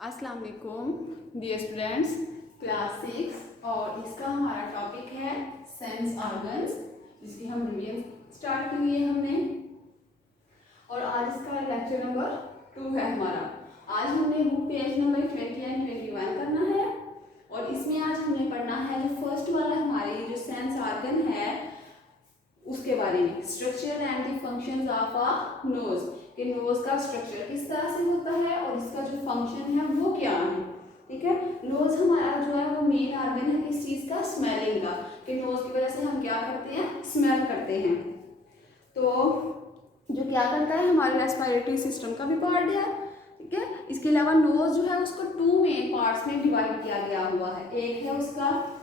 अस्सलाम वालेकुम dear students, class 6 और इसका हमारा टॉपिक है सेंस ऑर्गन्स, जिसकी हम रिवीजन स्टार्ट की है हमने। और आज इसका लेक्चर नंबर 2 है हमारा। आज हमने बुक पेज नंबर 20 एंड 21 करना है और इसमें आज हमने पढ़ना है जो फर्स्ट वाला हमारी जो सेंस ऑर्गन है उसके बारे में, structure and the functions of a knows, कि नोज का स्ट्रक्चर किस तरह से होता है और इसका जो फंक्शन है वो क्या है। ठीक है, नोज हमारा जो है वो मेन ऑर्गन है किस चीज का, स्मेलिंग का, कि नोज की वजह से हम क्या करते हैं, स्मेल करते हैं। तो जो क्या करता है हमारे रेस्पिरेटरी सिस्टम का भी पार्ट है। ठीक है, इसके अलावा नोज जो है उसको 2 मेन पार्ट्स में डिवाइड किया गया हुआ है। एक है उसका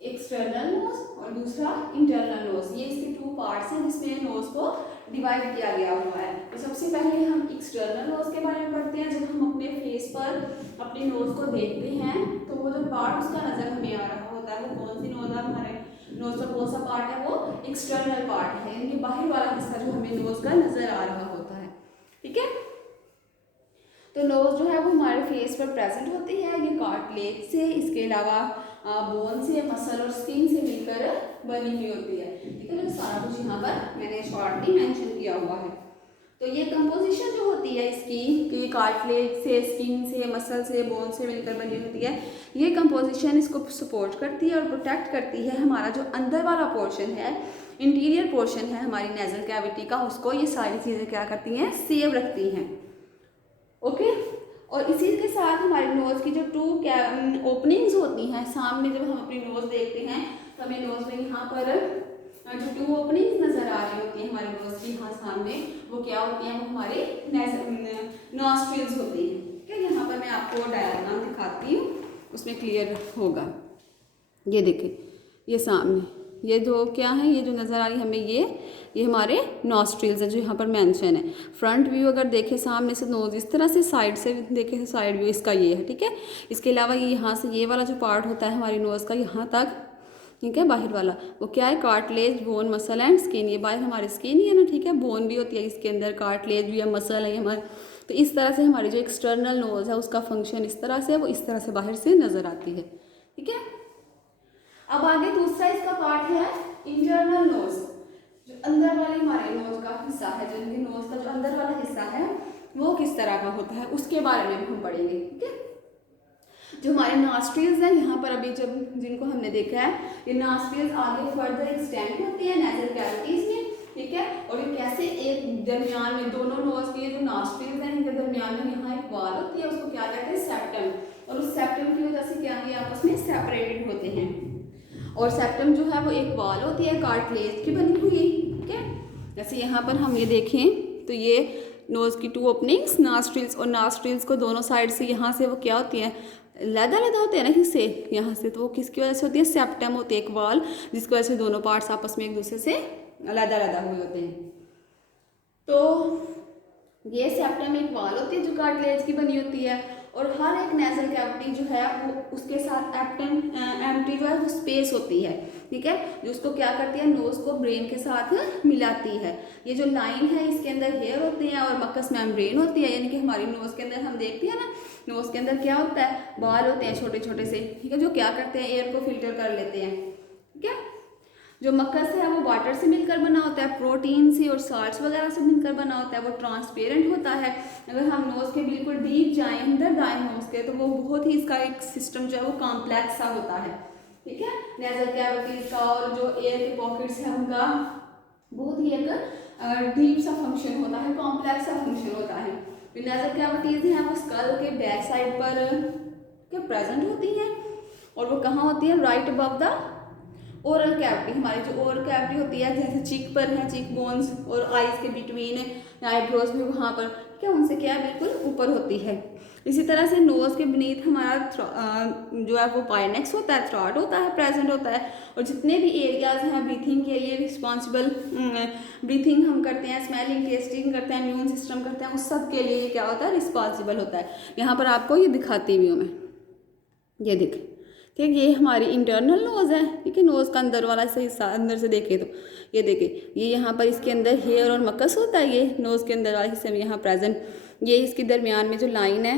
एक्सटर्नल नोज और दूसरा इंटरनल नोज। ये इसके 2 पार्ट्स हैं जिसमें नोज को डिवाइड किया गया हुआ है। तो सबसे पहले हम एक्सटर्नल नोज के बारे में पढ़ते हैं। जब हम अपने फेस पर अपने नोज को देखते हैं तो वो जो पार्ट उसका नजर हमें आ रहा होता है वो कौन सी नोज है, हमारे नोज का कौन सा पार्ट है, वो एक्सटर्नल पार्ट है, यानी बाहर वाला हिस्सा जो हमें नोज का नजर आ रहा होता है। ठीक है, तो नोज जो है वो हमारे फेस पर प्रेजेंट होती है। ये कार्टिलेज से, इसके अलावा बोन से, मसल और स्किन से मिलकर बनी हुई होती है। ठीक है, तो सारा कुछ यहाँ पर मैंने शॉर्टली मेंशन किया हुआ है। तो ये कंपोजिशन जो होती है इसकी, कि ये कार्टिलेज से, स्किन से, मसल से, बोन से मिलकर बनी होती है, ये कंपोजिशन इसको सपोर्ट करती है और प्रोटेक्ट करती है। हमारा जो अंदर वाला पोर्शन है, इंटीरियर पोर्शन है हमारी नेजल कैविटी का, उसको ये सारी चीज़ें क्या करती हैं, सेव रखती हैं। ओके, और इसी के साथ हमारे नोज की जो 2 ओपनिंग्स होती हैं, सामने जब हम अपनी नोज देखते हैं तो हमें नोज में यहाँ पर जो 2 ओपनिंग्स नजर आ रही होती हैं हमारे नोज की, यहाँ सामने, वो क्या होती हैं, वो हमारी नॉस्ट्रिल्स होती हैं। ठीक है, यहाँ पर मैं आपको डायग्राम दिखाती हूँ, उसमें क्लियर होगा। ये देखें, ये सामने ये जो क्या है, ये जो नज़र आ रही है हमें, ये हमारे नॉस्ट्रिल्स है जो यहाँ पर मेंशन है। फ्रंट व्यू अगर देखें सामने से नोज इस तरह से, साइड से देखें साइड व्यू इसका ये है। ठीक है, इसके अलावा ये यहाँ से ये वाला जो पार्ट होता है हमारी नोज का यहाँ तक, ठीक है, बाहर वाला वो क्या है, cartilage, bone, muscle and skin. ये बाहर हमारी स्किन ही है ना, ठीक है, बोन भी होती है इसके अंदर, कार्टिलेज भी है, मसल है हमारे। तो इस तरह से हमारी जो एक्सटर्नल नोज है उसका फंक्शन इस तरह से, वो इस तरह से बाहर से नजर आती है। ठीक है, अब आगे दूसरा इसका पार्ट है इंटरनल नोज, जो अंदर वाले हमारे नोज का हिस्सा है, जो इनके नोज का जो अंदर वाला हिस्सा है वो किस तरह का होता है उसके बारे में हम पढ़ेंगे। ठीक है, जो हमारे नॉस्ट्रिल्स हैं यहाँ पर अभी जब जिनको हमने देखा है, ये नॉस्ट्रिल्स आगे फर्दर एक्सटेंड होती है नेजल कैविटीज में। ठीक है, और ये कैसे एक दरमियान में, दोनों नोज के जो नॉस्ट्रिल्स हैं इनके दरमियान में यहाँ एक वॉल होती है, उसको क्या कहते हैं, सेप्टम। और उस सेप्टम की वजह से क्या, ये आपस में सेपरेटेड होते हैं। और सेप्टम जो है वो एक वॉल होती है कार्टिलेज की बनी हुई। ठीक है, जैसे यहाँ पर हम ये देखें तो ये नोज की 2 ओपनिंग्स, नॉस्ट्रिल्स, और नॉस्ट्रिल्स को दोनों साइड से यहाँ से वो क्या होती है, लदा होते हैं ना हिस्से यहाँ से, तो वो किसकी वजह से होती है, सेप्टम होती है एक वॉल, जिसकी वजह से दोनों पार्ट्स आपस में एक दूसरे से लदा हुए होते हैं। तो ये सेप्टम एक वॉल होती है जो कार्टिलेज की बनी होती है, और हर एक नेजल कैविटी जो है वो उसके साथ एम्प्टी जो है वो स्पेस होती है। ठीक है, जो उसको क्या करती है, नोज को ब्रेन के साथ मिलाती है। ये जो लाइन है इसके अंदर हेयर होते हैं और मकस मेम्ब्रेन होती है, यानी कि हमारी नोज के अंदर हम देखते हैं ना, नोज के अंदर क्या होता है, बाल होते हैं छोटे छोटे से। ठीक है, जो क्या करते हैं, एयर को फिल्टर कर लेते हैं। ठीक है, जो मक्खस है वो वाटर से मिलकर बना होता है, प्रोटीन से और साल्ट्स वगैरह से मिलकर बना होता है, वो ट्रांसपेरेंट होता है। अगर हम नोज के बिल्कुल डीप जाएं, अंदर जाएं नोज के, तो वो बहुत ही इसका एक सिस्टम जो है वो कॉम्प्लेक्स सा होता है। ठीक है, नेजल कैविटीज का और जो एयर के पॉकेट्स है उनका बहुत ही एक डीप सा फंक्शन होता है, कॉम्प्लेक्स सा फंक्शन होता है। जो नेजल कैविटीज हैं वो स्कल के बैक साइड पर प्रेजेंट होती हैं, और वो कहाँ होती है, right above the oral cavity. हमारी जो ओरल कैविटी होती है, जैसे चीक पर है, चीक बोन्स और आईज के बिटवीन आईब्रोज में वहाँ पर, क्या उनसे क्या बिल्कुल ऊपर होती है। इसी तरह से नोज के बीनीथ हमारा जो है वो पाइनेक्स होता है, थ्रॉट होता है, प्रेजेंट होता है, और जितने भी एरियाज हैं ब्रीथिंग के लिए रिस्पॉन्सिबल, ब्रीथिंग हम करते हैं, स्मेलिंग, टेस्टिंग करते हैं, इम्यून सिस्टम करते हैं, उस सब के लिए ये क्या होता है, रिस्पॉन्सिबल होता है। यहाँ पर आपको ये दिखाती हुई हूँ मैं, ये देखें। ठीक, ये हमारी इंटरनल नोज है। ठीक है, नोज का अंदर वाला से हिस्सा, अंदर से देखें तो ये देखें, ये यहाँ पर इसके अंदर हेयर और मकस होता है, ये नोज के अंदर वाले हिस्से में यहाँ प्रेजेंट। ये इसके दरमियान में जो लाइन है,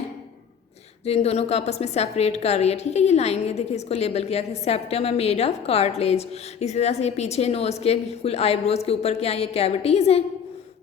जो इन दोनों को आपस में सेपरेट कर रही है, ठीक है। ये लाइन, ये देखिए इसको लेबल किया है सेप्टम है मेड ऑफ कार्टिलेज। इसी तरह से ये पीछे नोज के बिल्कुल आईब्रोज के ऊपर क्या ये कैविटीज़ हैं,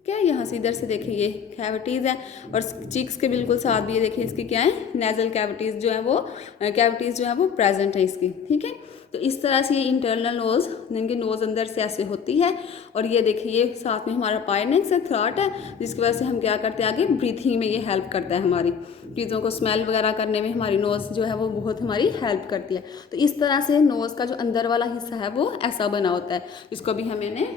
क्या यहाँ से इधर से देखिए ये कैविटीज़ हैं, और चिक्स के बिल्कुल साथ भी ये देखिए इसकी क्या है नेजल कैविटीज़ जो है वो प्रेजेंट है इसकी, ठीक है। तो इस तरह से ये इंटरनल नोज, इनकी नोज अंदर से ऐसे होती है, और ये देखिए ये साथ में हमारा पायनेक्स है, थ्रॉट है, जिसकी वजह से हम क्या करते हैं आगे ब्रीथिंग में ये हेल्प करता है, हमारी चीज़ों को स्मेल वगैरह करने में हमारी नोज जो है वो बहुत हमारी हेल्प करती है। तो इस तरह से नोज का जो अंदर वाला हिस्सा है वो ऐसा बना होता है, इसको भी हमने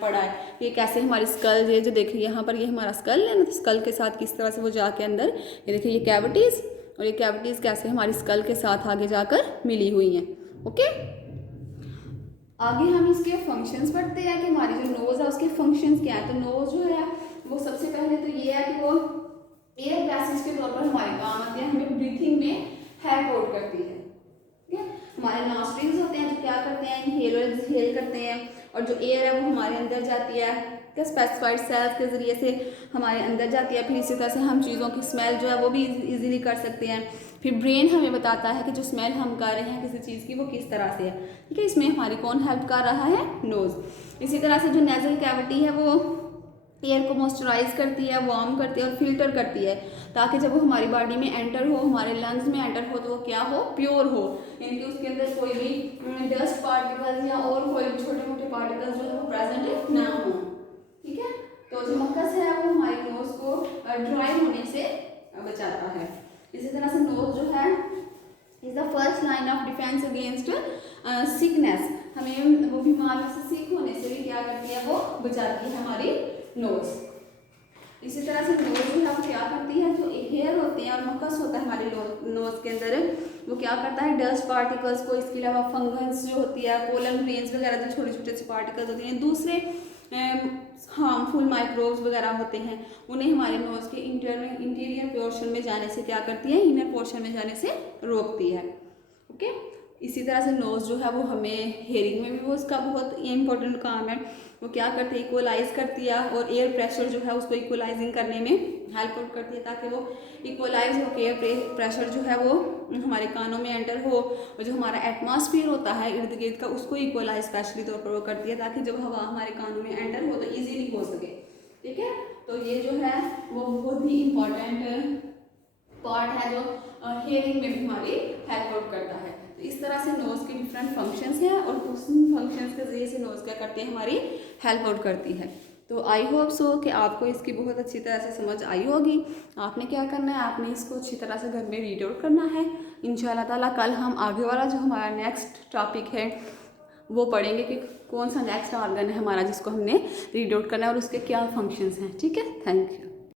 पढ़ा है। ये कैसे हमारी स्कल, ये जो देखिए यहाँ पर ये हमारा स्कल है ना, तो स्कल के साथ किस तरह से वो जाके अंदर ये देखिए ये कैविटीज़, और ये कैविटीज़ कैसे हमारी स्कल के साथ आगे जाकर मिली हुई हैं। ओके, आगे हम इसके फंक्शंस पढ़ते हैं कि हमारी जो नोज है उसके फंक्शंस क्या है। तो नोज जो है वो सबसे पहले तो ये है कि वो एयर पैसेज के तौर पर हमारे काम आती है, हमें ब्रीथिंग में हेल्प आउट करती है, ठीक है। हमारे नॉस्ट्रिल्स होते हैं जो क्या करते हैं, इनहेल करते हैं, और जो एयर है वो हमारे अंदर जाती है क्या स्पेसिफाइड सेल्स के ज़रिए से हमारे अंदर जाती है। फिर इसी तरह से हम चीज़ों की स्मेल जो है वो भी इजीली कर सकते हैं। फिर ब्रेन हमें बताता है कि जो स्मेल हम कर रहे हैं किसी चीज़ की वो किस तरह से है, ठीक है। इसमें हमारी कौन हेल्प कर रहा है, नोज़। इसी तरह से जो नेजल कैविटी है वो एयर को मॉइस्चराइज करती है, वार्म करती है और फिल्टर करती है, ताकि जब वो हमारी बॉडी में एंटर हो, हमारे लंग्स में एंटर हो, तो वो क्या हो, प्योर हो, यानी कि उसके अंदर कोई भी डस्ट पार्टिकल्स या और कोई भी छोटे मोटे पार्टिकल्स जो है वो प्रेजेंट ना हो, ठीक है। तो जो मक्कस है वो हमारी नोज को ड्राई होने से बचाता है। इसी तरह से नोज जो है is the first line of defence against sickness, हमें वो बीमारियों से सिक होने से भी क्या करती है, वो बचाती है हमारी नोज। इसी तरह से नोज जो है वो क्या करती है, जो हेयर होते हैं और मक्कस होता है हमारे नोज के अंदर, वो क्या करता है डस्ट पार्टिकल्स को, इसके अलावा फंगस जो होती है, पोलन ग्रेन्स वगैरह जो छोटे छोटे से पार्टिकल्स होते हैं, दूसरे हार्मफुल माइक्रोब्स वगैरह होते हैं, उन्हें हमारे नोज के इंटीरियर पोर्शन में जाने से क्या करती है, इनर पोर्शन में जाने से रोकती है। ओके, इसी तरह से नोज जो है वो हमें हेयरिंग में भी वो उसका बहुत इंपॉर्टेंट काम है, वो क्या करती है इक्वलाइज करती है, और एयर प्रेशर जो है उसको इक्वलाइजिंग करने में हेल्प आउट करती है, ताकि वो इक्वलाइज हो एयर प्रेशर जो है वो हमारे कानों में एंटर हो, और जो हमारा एटमॉस्फेयर होता है इर्द गिर्द का उसको इक्वलाइज स्पेशली तौर पर वो करती है, ताकि जब हवा हमारे कानों में एंटर हो तो ईजीली हो सके, ठीक है। तो ये जो है वो बहुत ही इम्पॉर्टेंट पार्ट है जो हेयरिंग में भी हमारी हेल्प आउट करता है। तो इस तरह से नोज के डिफरेंट फंक्शंस हैं, और उस फंक्शंस के जरिए से नोज क्या करती है, हमारी हेल्प आउट करती है। तो आई होप सो कि आपको इसकी बहुत अच्छी तरह से समझ आई होगी। आपने क्या करना है, आपने इसको अच्छी तरह से घर में रीड आउट करना है। इंशाल्लाह ताला कल हम आगे वाला जो हमारा नेक्स्ट टॉपिक है वो पढ़ेंगे कि कौन सा नेक्स्ट ऑर्गन है हमारा जिसको हमने रीड आउट करना है और उसके क्या फंक्शंस हैं, ठीक है। Thank you.